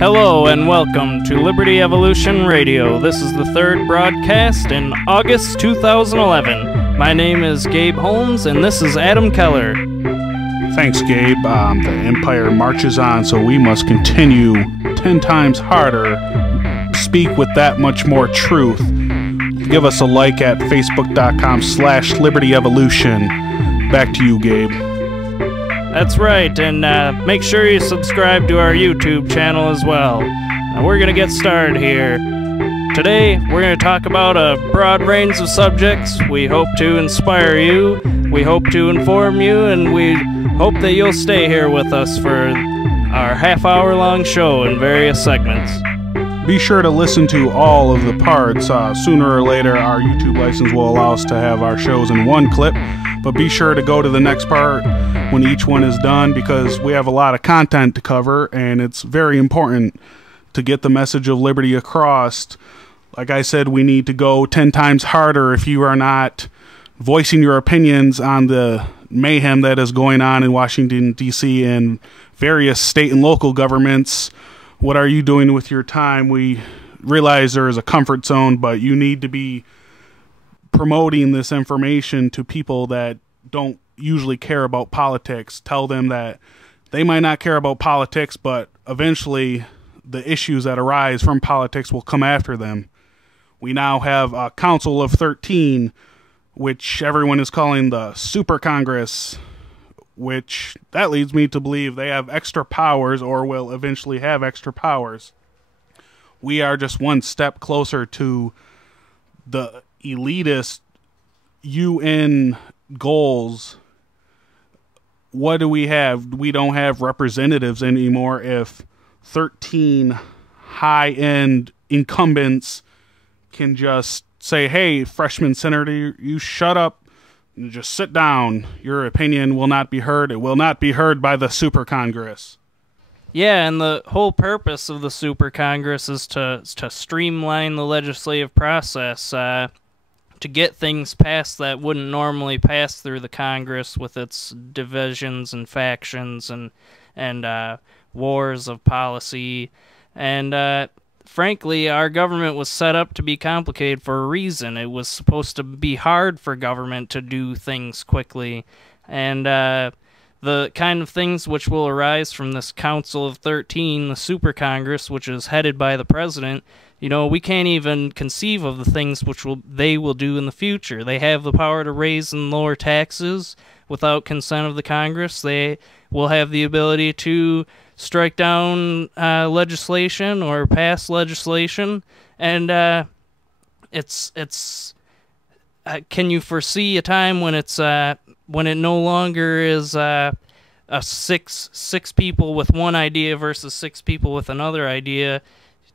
Hello and welcome to Liberty Evolution Radio. This is the third broadcast in August 2011. My name is Gabe Holmes and this is Adam Keller. Thanks, Gabe. The empire marches on, so we must continue 10 times harder, speak with that much more truth. Give us a like at facebook.com/libertyevolution. Back to you, Gabe. That's right, and make sure you subscribe to our YouTube channel as well. Now we're going to get started here. Today, we're going to talk about a broad range of subjects. We hope to inspire you, we hope to inform you, and we hope that you'll stay here with us for our half-hour-long show in various segments. Be sure to listen to all of the parts. Sooner or later, our YouTube license will allow us to have our shows in one clip, but be sure to go to the next part when each one is done, because we have a lot of content to cover, and it's very important to get the message of liberty across. Like I said, we need to go 10 times harder if you are not voicing your opinions on the mayhem that is going on in Washington, D.C. and various state and local governments. What are you doing with your time? We realize there is a comfort zone, but you need to be promoting this information to people that don't usually care about politics. Tell them that they might not care about politics, but eventually the issues that arise from politics will come after them. We now have a Council of 13, which everyone is calling the Super Congress, which that leads me to believe they have extra powers or will eventually have extra powers. We are just one step closer to the elitist UN goals. What do we have? We don't have representatives anymore if 13 high-end incumbents can just say, hey, freshman senator, you shut up and just sit down. Your opinion will not be heard. It will not be heard by the Super Congress. Yeah, and the whole purpose of the Super Congress is to streamline the legislative process, to get things passed that wouldn't normally pass through the Congress with its divisions and factions and wars of policy. And frankly, our government was set up to be complicated for a reason. It was supposed to be hard for government to do things quickly. And the kind of things which will arise from this Council of 13, the Super Congress, which is headed by the president, you know, we can't even conceive of the things which they will do in the future. They have the power to raise and lower taxes without consent of the Congress. They will have the ability to strike down legislation or pass legislation. And can you foresee a time when when it no longer is six people with one idea versus 6 people with another idea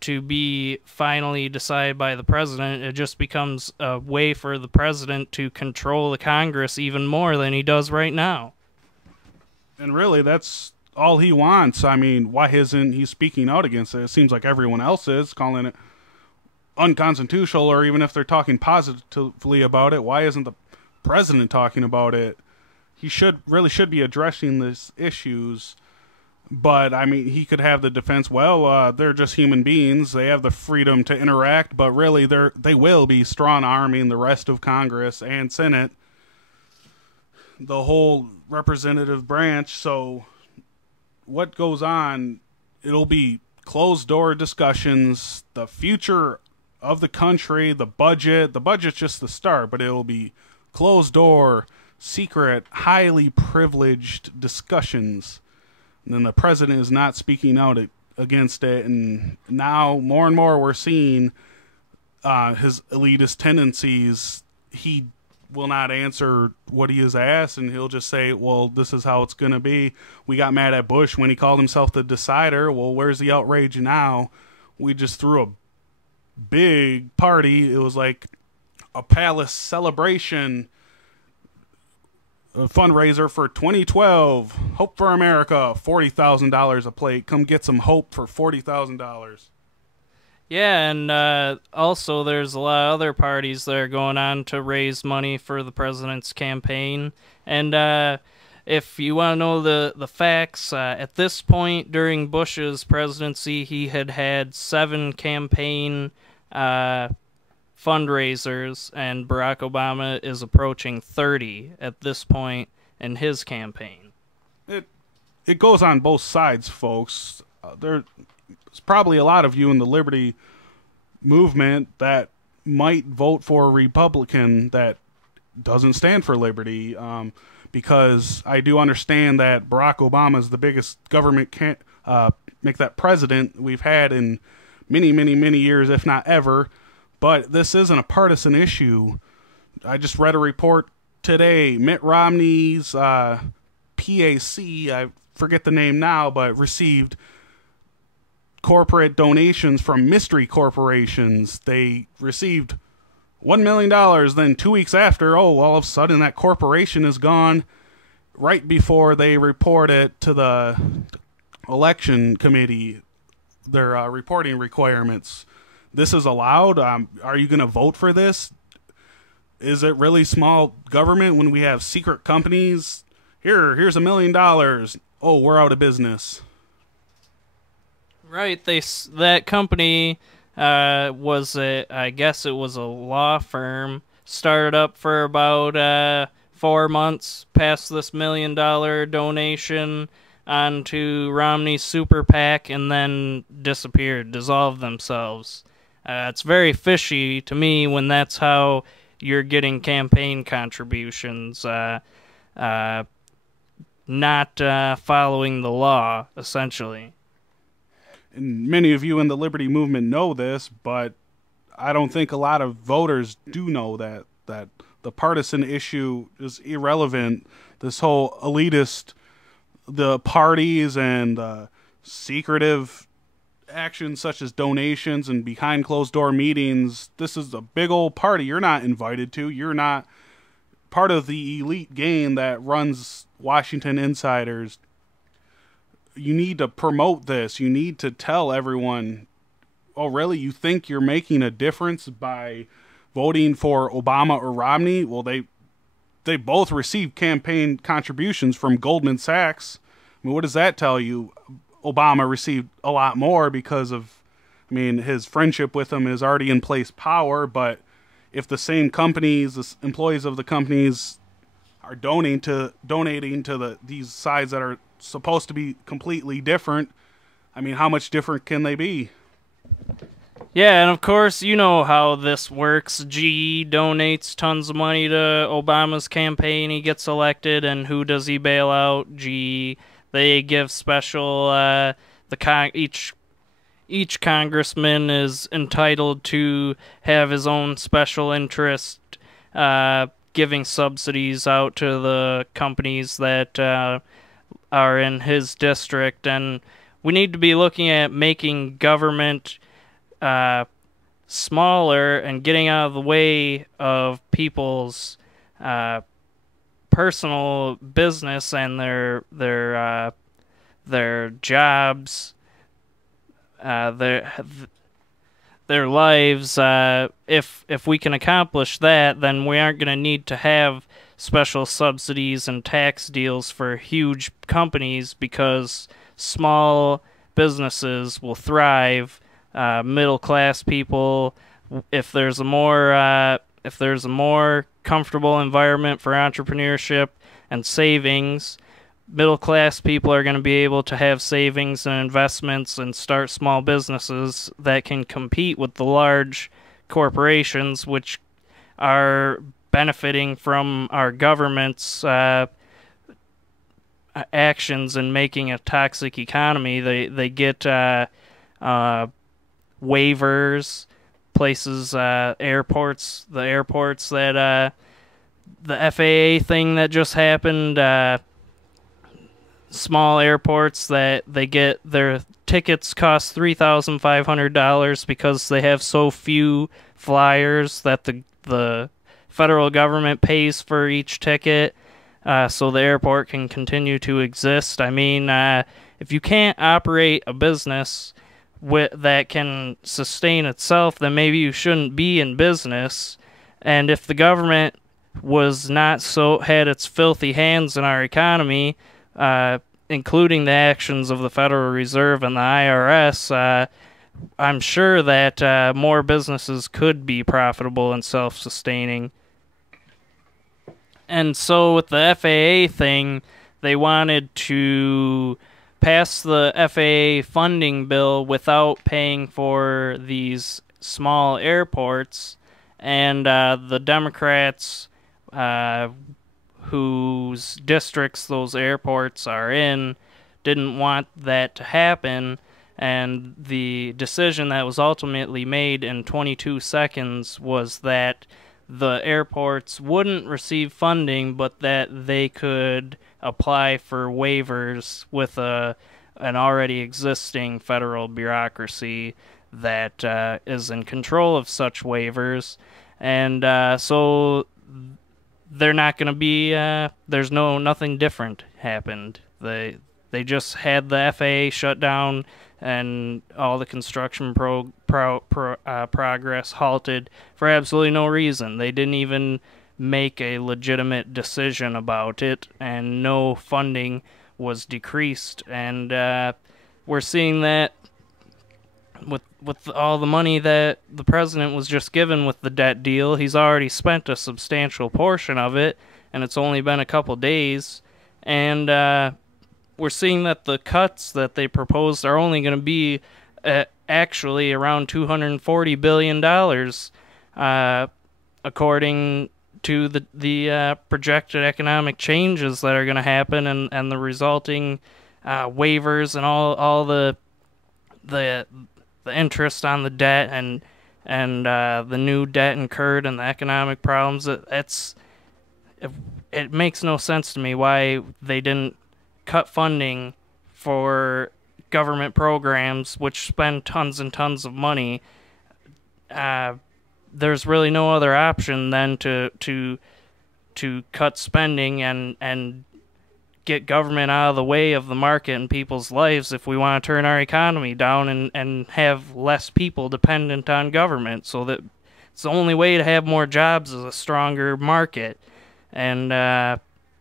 to be finally decided by the president? It just becomes a way for the president to control the Congress even more than he does right now. And really, that's all he wants. I mean, why isn't he speaking out against it? It seems like everyone else is calling it unconstitutional, or even if they're talking positively about it, why isn't the president talking about it? He really should be addressing these issues. But, I mean, he could have the defense, well, they're just human beings. They have the freedom to interact, but really they will be strong-arming the rest of Congress and Senate, the whole representative branch. So what goes on, it'll be closed-door discussions, the future of the country, the budget. The budget's just the start, but it'll be closed-door, secret, highly privileged discussions. And then the president is not speaking out against it, and now more and more we're seeing his elitist tendencies. He will not answer what he is asked, and he'll just say, well, this is how it's going to be. We got mad at Bush when he called himself the decider. Well, where's the outrage now? We just threw a big party. It was like a palace celebration, a fundraiser for 2012. Hope for America, $40,000 a plate. Come get some hope for $40,000. Yeah, and also there's a lot of other parties that are going on to raise money for the president's campaign. And if you want to know the facts, at this point during Bush's presidency, he had 7 campaign fundraisers, and Barack Obama is approaching 30 at this point in his campaign. It goes on both sides, folks. There's probably a lot of you in the liberty movement that might vote for a Republican that doesn't stand for liberty, because I do understand that Barack Obama is the biggest government make that president we've had in many, many, many years, if not ever. But this isn't a partisan issue. I just read a report today. Mitt Romney's PAC, I forget the name now, but received corporate donations from mystery corporations. They received $1 million. Then 2 weeks after, all of a sudden that corporation is gone right before they report it to the election committee, their reporting requirements. This is allowed. Are you going to vote for this? Is it really small government when we have secret companies? Here's $1 million. Oh, we're out of business. Right. That company I guess it was a law firm. Started up for about 4 months, passed this $1 million donation onto Romney's super PAC, and then disappeared, dissolved themselves. It's very fishy to me when that's how you're getting campaign contributions, not following the law, essentially. And many of you in the liberty movement know this, but I don't think a lot of voters do know that the partisan issue is irrelevant. This whole elitist, the parties and secretive actions such as donations and behind closed door meetings, this is a big old party you're not invited to. You're not part of the elite gang that runs Washington Insiders. You need to promote this. You need to tell everyone, oh, really? You think you're making a difference by voting for Obama or Romney? Well, they both received campaign contributions from Goldman Sachs. I mean, what does that tell you? Obama received a lot more because of, his friendship with them is already in place power, but if the same companies, the employees of the companies are donating to these sides that are supposed to be completely different, how much different can they be? Yeah, and of course, you know how this works. GE donates tons of money to Obama's campaign. He gets elected, and who does he bail out? GE. They give special. Each congressman is entitled to have his own special interest, giving subsidies out to the companies that are in his district, and we need to be looking at making government smaller and getting out of the way of people's personal business and their jobs, their lives. If we can accomplish that, then we aren't going to need to have special subsidies and tax deals for huge companies, because small businesses will thrive. Middle class people, if there's a more comfortable environment for entrepreneurship and savings, middle class people are going to be able to have savings and investments and start small businesses that can compete with the large corporations, which are benefiting from our government's actions in making a toxic economy. They get waivers, places, airports, the airports that the FAA thing that just happened, small airports that they get their tickets cost $3,500 because they have so few flyers that the federal government pays for each ticket, so the airport can continue to exist. If you can't operate a business that can sustain itself, then maybe you shouldn't be in business. And if the government was not so had its filthy hands in our economy, including the actions of the Federal Reserve and the IRS, I'm sure that more businesses could be profitable and self-sustaining. And so with the FAA thing, they wanted to pass the FAA funding bill without paying for these small airports, and the Democrats whose districts those airports are in didn't want that to happen, and the decision that was ultimately made in 22 seconds was that the airports wouldn't receive funding, but that they could apply for waivers with an already existing federal bureaucracy that is in control of such waivers. And so they're not going to be, there's nothing different happened. They just had the FAA shut down and all the construction progress halted for absolutely no reason. They didn't even make a legitimate decision about it, and no funding was decreased. And we're seeing that with all the money that the president was just given with the debt deal. He's already spent a substantial portion of it, and it's only been a couple days. And we're seeing that the cuts that they proposed are only going to be actually around $240 billion, according to the projected economic changes that are going to happen, and the resulting waivers and all the interest on the debt and the new debt incurred and the economic problems. It makes no sense to me why they didn't cut funding for government programs which spend tons and tons of money. There's really no other option than to cut spending and get government out of the way of the market and people's lives if we want to turn our economy down and have less people dependent on government. So that it's the only way to have more jobs is a stronger market. And I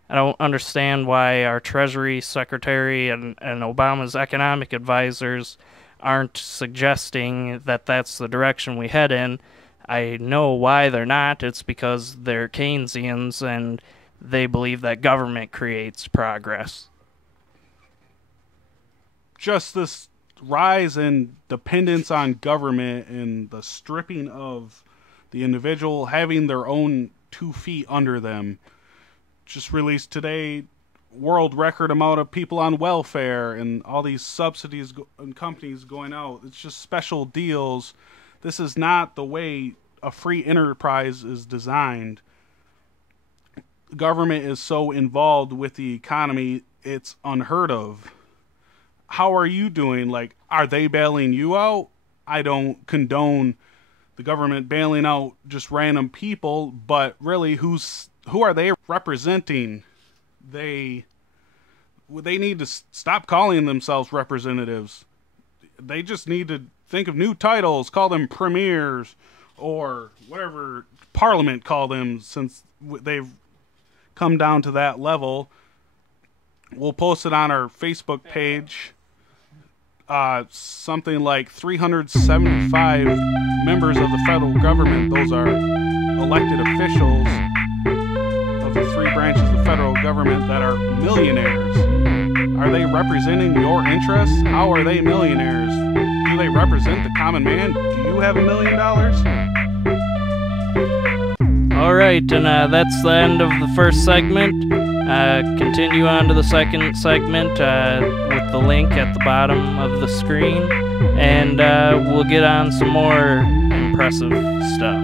don't understand why our Treasury Secretary and Obama's economic advisors aren't suggesting that that's the direction we head in. I know why they're not. It's because they're Keynesians and they believe that government creates progress. Just this rise in dependence on government and the stripping of the individual having their own 2 feet under them. Just released today, world record amount of people on welfare and all these subsidies and companies going out. It's just special deals. This is not the way a free enterprise is designed. Government is so involved with the economy, it's unheard of. How are you doing? Like, are they bailing you out? I don't condone the government bailing out just random people, but really, who are they representing? They need to stop calling themselves representatives. They just need to think of new titles, call them premiers, or whatever Parliament call them, since they've come down to that level. We'll post it on our Facebook page. Something like 375 members of the federal government, those are elected officials of the 3 branches of the federal government, that are millionaires. Are they representing your interests? How are they millionaires? Do they represent the common man? Do you have $1 million? Alright, and that's the end of the first segment. Continue on to the second segment with the link at the bottom of the screen, and we'll get on some more impressive stuff.